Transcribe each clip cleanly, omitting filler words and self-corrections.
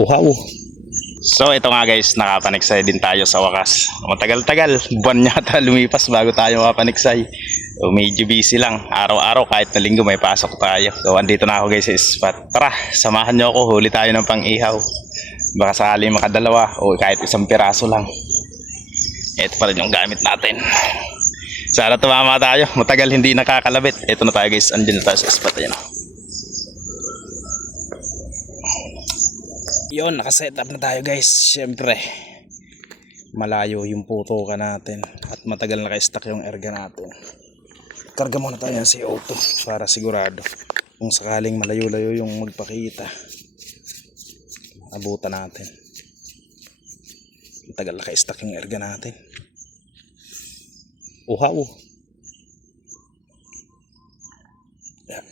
Uhaw. So ito nga guys, nakapaniksay din tayo sa wakas. Matagal-tagal, buwan yata lumipas bago tayo makapaniksay. So, medyo busy lang. Araw-araw kahit na linggo may pasok tayo. So andito na ako guys sa spot. Tara, samahan nyo ako. Huli tayo ng pang-ihaw. Baka sakali makadalawa o kahit isang piraso lang. Ito pa rin yung gamit natin. Sana tumama tayo. Matagal hindi nakakalabit. Ito na tayo guys. Andyan na tayo sa spot. Ayan. Yun, nakaset up na tayo guys. Siyempre malayo yung putukan natin at matagal naka-stack yung erga natin. Karga muna tayo ng CO2 para sigurado kung sakaling malayo-layo yung magpakita, abutan natin. Matagal naka-stack yung erga natin. Uhaw. Yeah.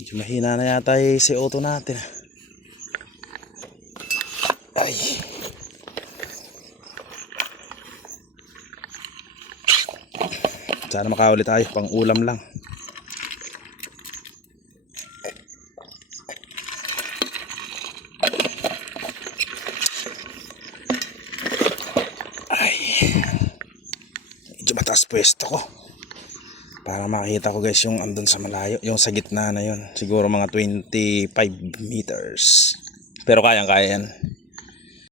Medyo mahina na yata yung CO2 natin. Ay. Sana makahuli tayo pang ulam lang. Ay. Medyo mataas pwesto ko. Para makita ko guys yung andun sa malayo, yung sa gitna na yun. Siguro mga 25 meters. Pero kayang-kaya yan.